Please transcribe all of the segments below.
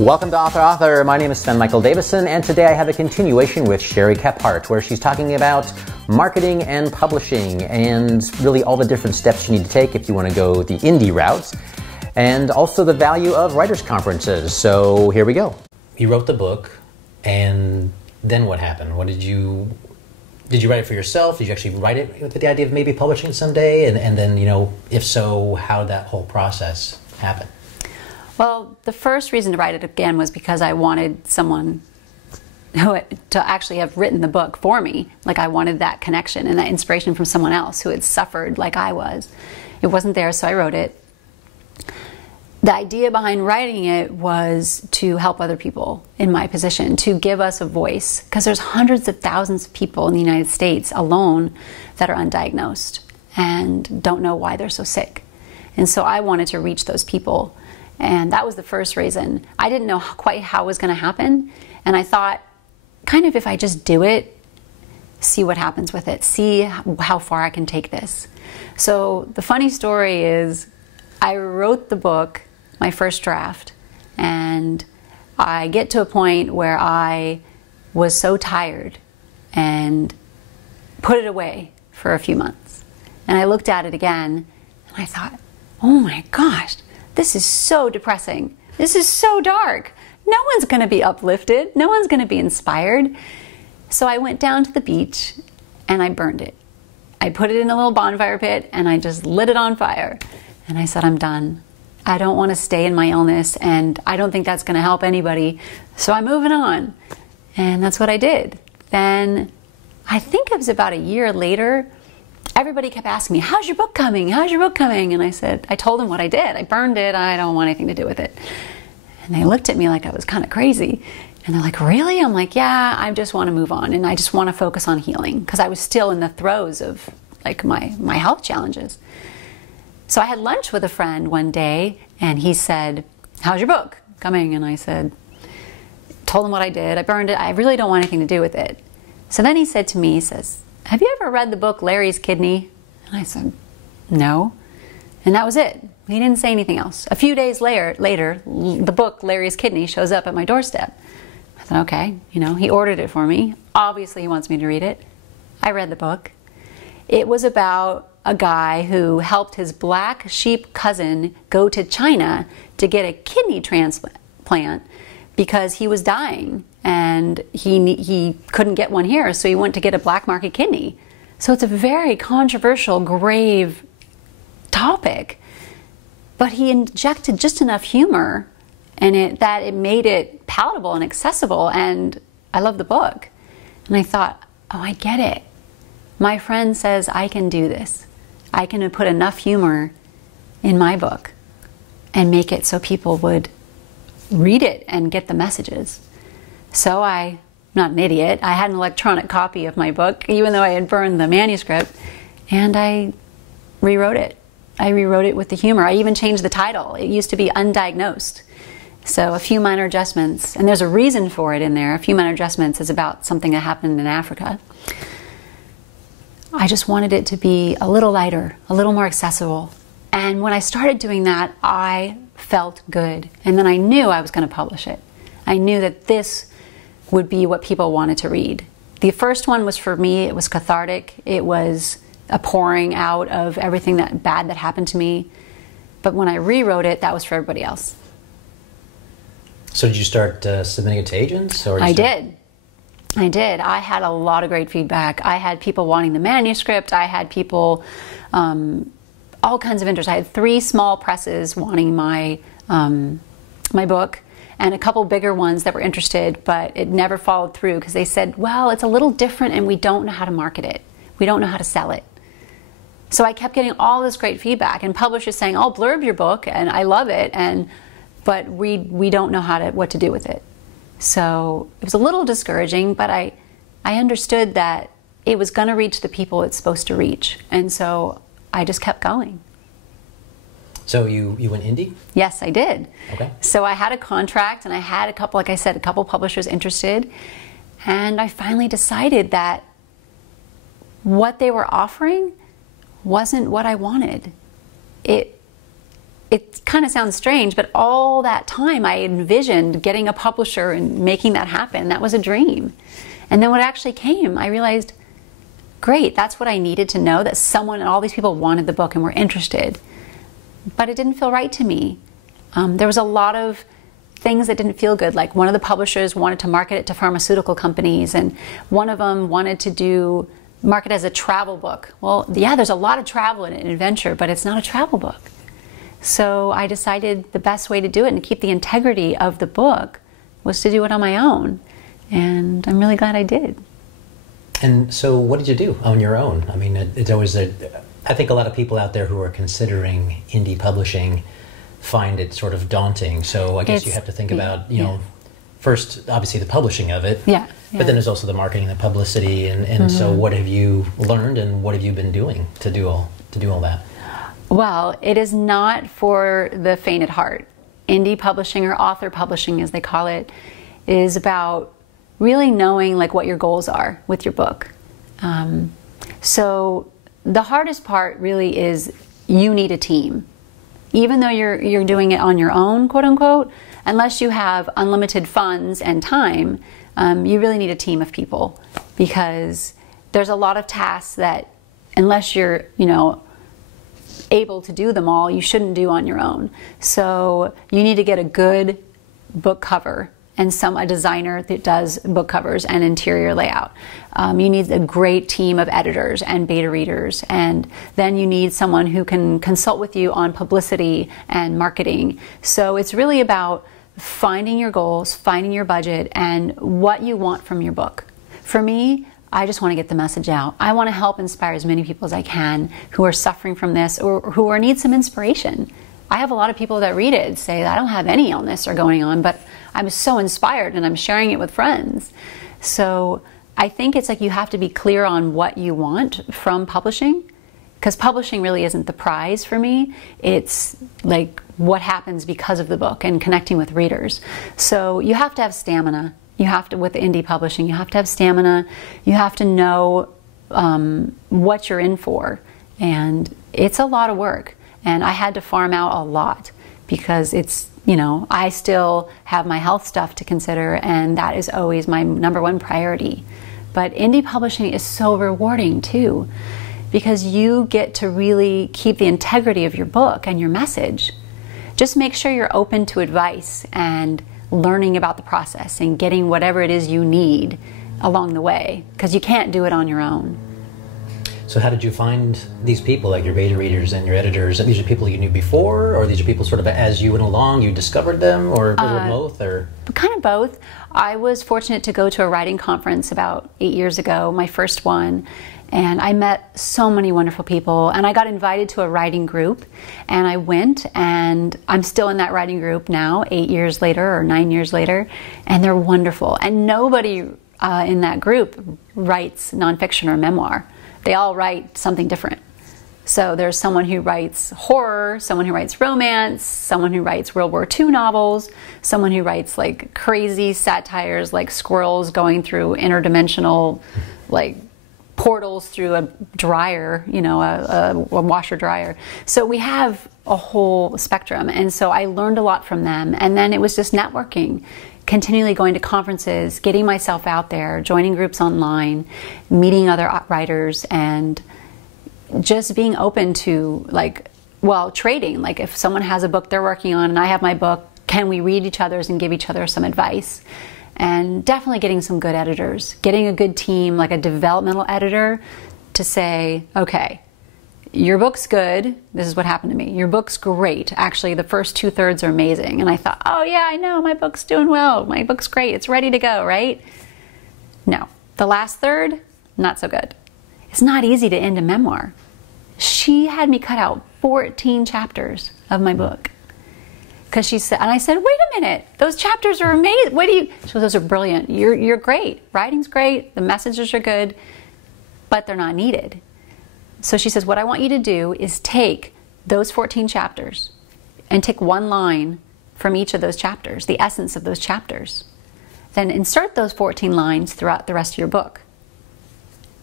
Welcome to Author. My name is Sven Davison, and today I have a continuation with Cherie Kephart, where she's talking about marketing and publishing and really all the different steps you need to take if you want to go the indie route, and also the value of writers' conferences. So here we go. You wrote the book, and then what happened? Did you write it for yourself? Did you actually write it with the idea of maybe publishing it someday? And then, if so, how did that whole process happen? Well, the first reason to write it again was because I wanted someone to actually have written the book for me. Like, I wanted that connection and that inspiration from someone else who had suffered like I was. It wasn't there, so I wrote it. The idea behind writing it was to help other people in my position, to give us a voice, because there's hundreds of thousands of people in the United States alone that are undiagnosed and don't know why they're so sick. And so I wanted to reach those people. And that was the first reason. I didn't know quite how it was going to happen. And I thought, kind of, if I just do it, see what happens with it, see how far I can take this. So the funny story is, I wrote the book, my first draft, and I get to a point where I was so tired and put it away for a few months. And I looked at it again, and I thought, oh my gosh, this is so depressing. This is so dark. No one's going to be uplifted. No one's going to be inspired. So I went down to the beach and I burned it. I put it in a little bonfire pit and I just lit it on fire. And I said, I'm done. I don't want to stay in my illness, and I don't think that's going to help anybody. So I'm moving on. And that's what I did. Then I think it was about a year later, everybody kept asking me, how's your book coming? How's your book coming? And I told them what I did. I burned it. I don't want anything to do with it. And they looked at me like I was kind of crazy. And they're like, really? I'm like, yeah, I just want to move on. And I just want to focus on healing, because I was still in the throes of like my health challenges. So I had lunch with a friend one day, and he said, how's your book coming? And I told him what I did. I burned it. I really don't want anything to do with it. So then he said to me, he says, have you ever read the book Larry's Kidney? And I said, no. And that was it. He didn't say anything else. A few days later, the book Larry's Kidney shows up at my doorstep. I thought, okay, he ordered it for me. Obviously he wants me to read it. I read the book. It was about a guy who helped his black sheep cousin go to China to get a kidney transplant because he was dying. And he couldn't get one here, so he went to get a black market kidney. So it's a very controversial, grave topic. But he injected just enough humor in it that it made it palatable and accessible, and I love the book. And I thought, oh, I get it. My friend says I can do this. I can put enough humor in my book and make it so people would read it and get the messages. So I'm not an idiot. I had an electronic copy of my book, even though I had burned the manuscript, and I rewrote it. I rewrote it with the humor. I even changed the title. It used to be Undiagnosed. So a few minor adjustments, and there's a reason for it in there. A few minor adjustments is about something that happened in Africa. I just wanted it to be a little lighter, a little more accessible. And when I started doing that, I felt good. And then I knew I was going to publish it. I knew that this would be what people wanted to read. The first one was, for me, it was cathartic. It was a pouring out of everything bad that happened to me. But when I rewrote it, that was for everybody else. So did you start submitting it to agents? Or I did. I had a lot of great feedback. I had people wanting the manuscript. I had people, all kinds of interest. I had 3 small presses wanting my book, and a couple bigger ones that were interested, but it never followed through because they said, well, it's a little different and we don't know how to market it. We don't know how to sell it. So I kept getting all this great feedback, and publishers saying, I'll blurb your book and I love it, but we don't know what to do with it. So it was a little discouraging, but I understood that it was going to reach the people it's supposed to reach. And so I just kept going. So you went indie? Yes, I did. Okay. So I had a contract, and I had a couple, like I said, a couple publishers interested. And I finally decided that what they were offering wasn't what I wanted. It it kind of sounds strange, but all that time I envisioned getting a publisher and making that happen. That was a dream. And then when it actually came, I realized, great, that's what I needed to know, that someone and all these people wanted the book and were interested. But it didn't feel right to me. There was a lot of things that didn't feel good. Like one of the publishers wanted to market it to pharmaceutical companies, and one of them wanted to market as a travel book. Well, yeah, there's a lot of travel in it and adventure, but it's not a travel book. So I decided the best way to do it and to keep the integrity of the book was to do it on my own. And I'm really glad I did. And so what did you do on your own? I mean, it's always I think a lot of people out there who are considering indie publishing find it sort of daunting. So I guess you have to think about, you know, first, obviously the publishing of it. Yeah. But then there's also the marketing, the publicity. And so what have you learned and what have you been doing to do all that? Well, it is not for the faint at heart. Indie publishing, or author publishing as they call it, is about really knowing like what your goals are with your book. So the hardest part really is you need a team. Even though you're doing it on your own, quote unquote, unless you have unlimited funds and time, you really need a team of people, because there's a lot of tasks that unless you're, you know, able to do them all, you shouldn't do on your own. So you need to get a good book cover and a designer that does book covers and interior layout. You need a great team of editors and beta readers, and then you need someone who can consult with you on publicity and marketing. So it's really about finding your goals, finding your budget, and what you want from your book. For me, I just want to get the message out. I want to help inspire as many people as I can who are suffering from this or who need some inspiration. I have a lot of people that read it and say, I don't have any illness or going on, but I'm so inspired and I'm sharing it with friends. So I think it's like you have to be clear on what you want from publishing, because publishing really isn't the prize for me. It's like what happens because of the book and connecting with readers. So you have to have stamina. You have to, with indie publishing, you have to have stamina. You have to know what you're in for. And it's a lot of work. And I had to farm out a lot because it's, you know, I still have my health stuff to consider, and that is always my #1 priority. But indie publishing is so rewarding too, because you get to really keep the integrity of your book and your message. Just make sure you're open to advice and learning about the process and getting whatever it is you need along the way, because you can't do it on your own. So how did you find these people, like your beta readers and your editors? These are people you knew before, or these are people sort of as you went along, you discovered them, or a little both? Or kind of both. I was fortunate to go to a writing conference about 8 years ago, my first one, and I met so many wonderful people, and I got invited to a writing group, and I went, and I'm still in that writing group now, 8 years later or 9 years later, and they're wonderful. And nobody in that group writes nonfiction or memoir. They all write something different. So there's someone who writes horror, someone who writes romance, someone who writes World War II novels, someone who writes like crazy satires like squirrels going through interdimensional like portals through a dryer, you know, a washer dryer. So we have a whole spectrum. And so I learned a lot from them. And then it was just networking, continually going to conferences, getting myself out there, joining groups online, meeting other writers, and just being open to like, well, trading. Like if someone has a book they're working on and I have my book, can we read each other's and give each other some advice? And definitely getting some good editors, getting a good team, like a developmental editor to say, okay, your book's good. This is what happened to me. Your book's great. Actually, the first 2/3 are amazing. And I thought, oh yeah, I know, my book's doing well. My book's great. It's ready to go, right? No, the last third, not so good. It's not easy to end a memoir. She had me cut out 14 chapters of my book. Because she said, and I said, wait a minute, those chapters are amazing. What do you, she goes, those are brilliant. You're great. Writing's great. The messages are good, but they're not needed. So she says, what I want you to do is take those 14 chapters and take one line from each of those chapters, the essence of those chapters. Then insert those 14 lines throughout the rest of your book.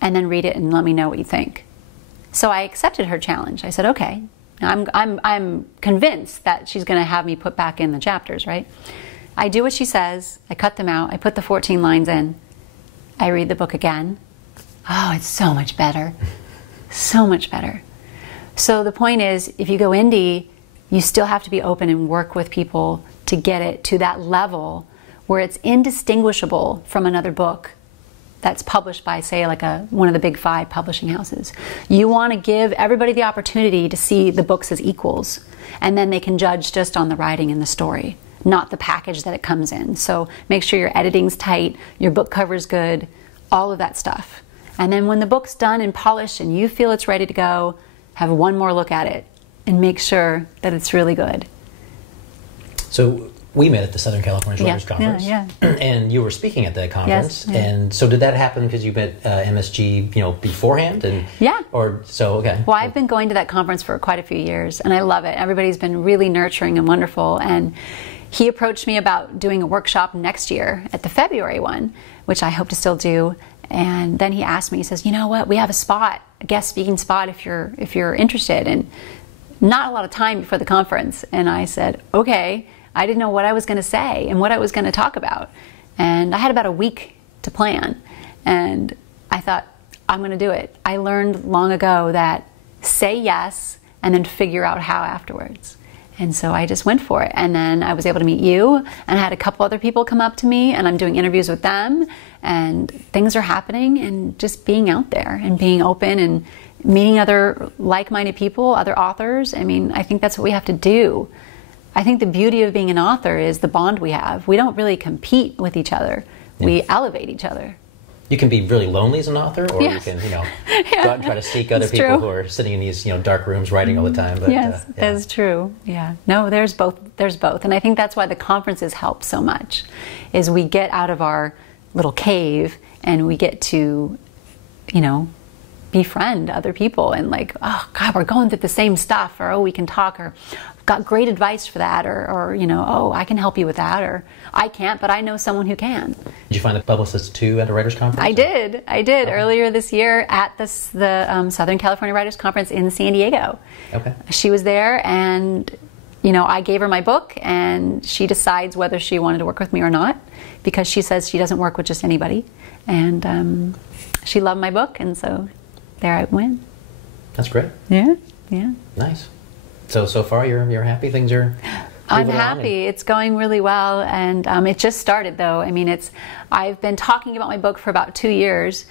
And then read it and let me know what you think. So I accepted her challenge. I said, okay, I'm convinced that she's going to have me put back in the chapters, right? I do what she says. I cut them out. I put the 14 lines in. I read the book again. Oh, it's so much better. So much better. So the point is, if you go indie, you still have to be open and work with people to get it to that level where it's indistinguishable from another book that's published by, say, like one of the big 5 publishing houses. You want to give everybody the opportunity to see the books as equals, and then they can judge just on the writing and the story, not the package that it comes in. So make sure your editing's tight, your book cover's good, all of that stuff. And then when the book's done and polished and you feel it's ready to go, have one more look at it and make sure that it's really good. So we met at the Southern California Writers Conference, and you were speaking at that conference. Yes, and so did that happen because you met MSG, beforehand? And yeah. Or so okay. Well, I've been going to that conference for quite a few years, and I love it. Everybody's been really nurturing and wonderful. And he approached me about doing a workshop next year at the February one, which I hope to still do. And then he asked me, he says, you know what, we have a spot, a guest speaking spot if you're interested, and not a lot of time before the conference. And I said, okay. I didn't know what I was going to say and what I was going to talk about. And I had about a week to plan. And I thought, I'm going to do it. I learned long ago that say yes and then figure out how afterwards. And so I just went for it. And then I was able to meet you, and I had a couple other people come up to me, and I'm doing interviews with them, and things are happening, and just being out there and being open and meeting other like-minded people, other authors. I mean, I think that's what we have to do. I think the beauty of being an author is the bond we have. We don't really compete with each other. Yeah. We elevate each other. You can be really lonely as an author, or yes. you can, go out and try to seek other people who are sitting in these, dark rooms writing all the time. But, yes, that's true. Yeah. No, there's both. There's both. And I think that's why the conferences help so much, is we get out of our little cave and we get to, befriend other people and oh God, we're going through the same stuff, or oh, we can talk, or got great advice for that, or oh, I can help you with that, or I can't, but I know someone who can. Did you find the publicist too at a writers conference? I did earlier this year at the Southern California Writers Conference in San Diego. Okay. She was there, and I gave her my book, and she decides whether she wanted to work with me or not, because she says she doesn't work with just anybody, and she loved my book, and so there I went. That's great. Yeah. Nice. So far you're happy? Things are I'm happy. It's going really well, and it just started though. I mean, I've been talking about my book for about 2 years,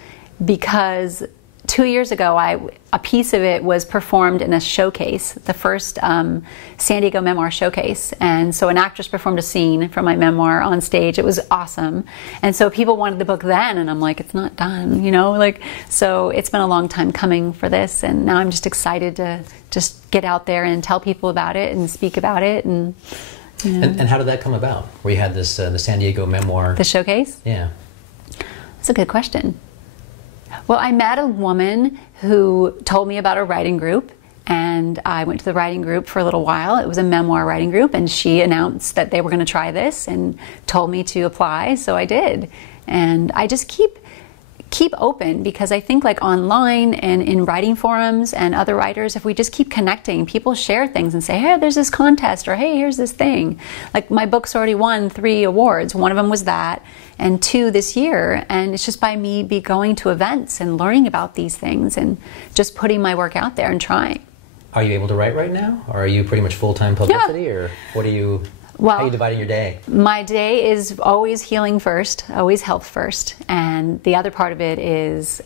because 2 years ago a piece of it was performed in a showcase, the first San Diego memoir showcase, and so an actress performed a scene from my memoir on stage. It was awesome, and so people wanted the book then, and I'm like, it's not done, so it's been a long time coming for this, and now I'm just excited to just get out there and tell people about it and speak about it. And how did that come about, where you had this the San Diego memoir, the showcase? Yeah, that's a good question. Well, I met a woman who told me about a writing group, and I went to the writing group for a little while. It was a memoir writing group, and she announced that they were going to try this and told me to apply, so I did. And I just keep open, because I think online and in writing forums and other writers, if we just keep connecting, people share things and say, hey, there's this contest, or hey, here's this thing. My book's already won 3 awards. One of them was that, and 2 this year. And it's just by me going to events and learning about these things and just putting my work out there and trying. Are you able to write right now? Or are you pretty much full-time publicity? Or what are you... How are you dividing your day? My day is always healing first, always health first, and the other part of it is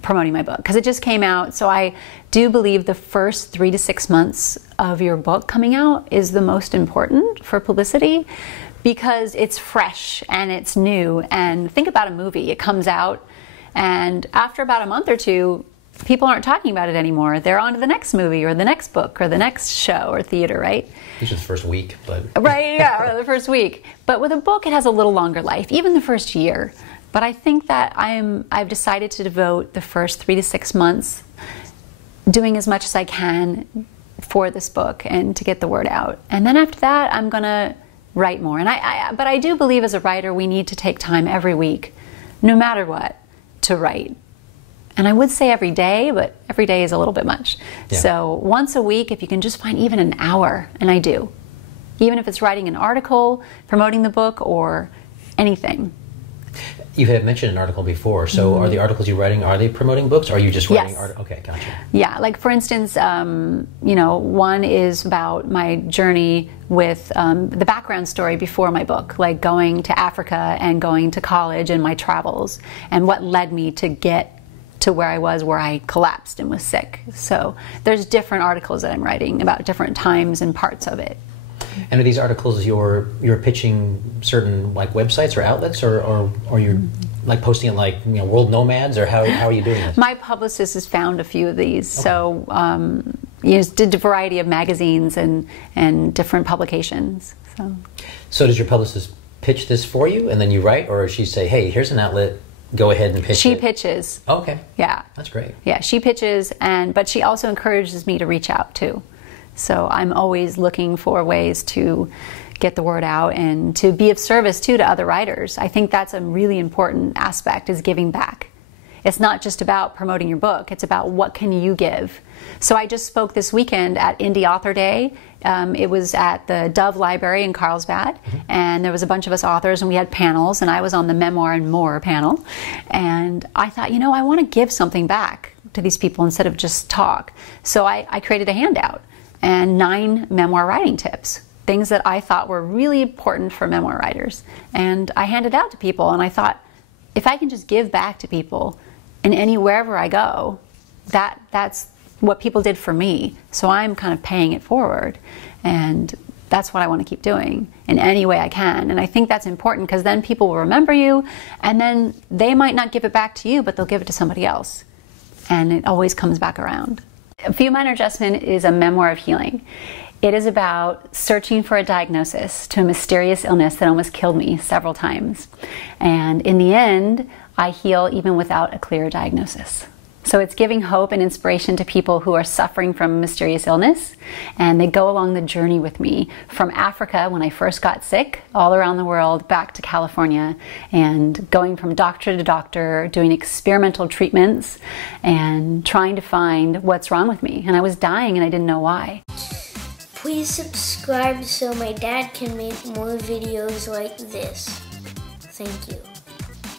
promoting my book, because it just came out. So I do believe the first 3 to 6 months of your book coming out is the most important for publicity, because it's fresh and it's new. And think about a movie. It comes out, and after about a month or 2, people aren't talking about it anymore. They're on to the next movie or the next book or the next show or theater, right? Usually the first week, but... Right, yeah, or the first week. But with a book, it has a little longer life, even the first year. But I think that I've decided to devote the first 3 to 6 months doing as much as I can for this book and to get the word out. And then after that, I'm going to write more. But I do believe as a writer, we need to take time every week, no matter what, to write. And I would say every day, but every day is a little bit much. Yeah. So once a week, if you can just find even an hour, and I do, even if it's writing an article, promoting the book, or anything. You had mentioned an article before, so are the articles you're writing, are they promoting books, or are you just writing articles? Okay, gotcha. Yeah, like for instance, you know, one is about my journey with the background story before my book, like going to Africa and going to college and my travels, and what led me to get to where I was, where I collapsed and was sick. So there's different articles that I'm writing about different times and parts of it. And are these articles you're pitching certain like websites or outlets, or you're like posting it like, you know, World Nomads, or how are you doing this? My publicist has found a few of these, so you know, did a variety of magazines and different publications. So does your publicist pitch this for you, and then you write, or does she say, hey, here's an outlet, go ahead and pitch it? She pitches. Okay. Yeah. That's great. Yeah, she pitches, but she also encourages me to reach out too. So I'm always looking for ways to get the word out and to be of service too to other writers. I think that's a really important aspect, is giving back. It's not just about promoting your book, it's about what can you give. So I just spoke this weekend at Indie Author Day. It was at the Dove Library in Carlsbad, and there was a bunch of us authors, and we had panels, and I was on the Memoir and More panel. And I thought, you know, I want to give something back to these people instead of just talk. So I created a handout and 9 memoir writing tips, things that I thought were really important for memoir writers. And I handed out to people, and I thought, if I can just give back to people in wherever I go, that's what people did for me. So I'm kind of paying it forward, and that's what I want to keep doing in any way I can. And I think that's important, because then people will remember you, and then they might not give it back to you, but they'll give it to somebody else. And it always comes back around. A Few Minor Adjustments is a memoir of healing. It is about searching for a diagnosis to a mysterious illness that almost killed me several times. And in the end, I heal even without a clear diagnosis. So it's giving hope and inspiration to people who are suffering from a mysterious illness, and they go along the journey with me from Africa when I first got sick, all around the world, back to California, and going from doctor to doctor, doing experimental treatments, and trying to find what's wrong with me. And I was dying and I didn't know why. Please subscribe so my dad can make more videos like this. Thank you.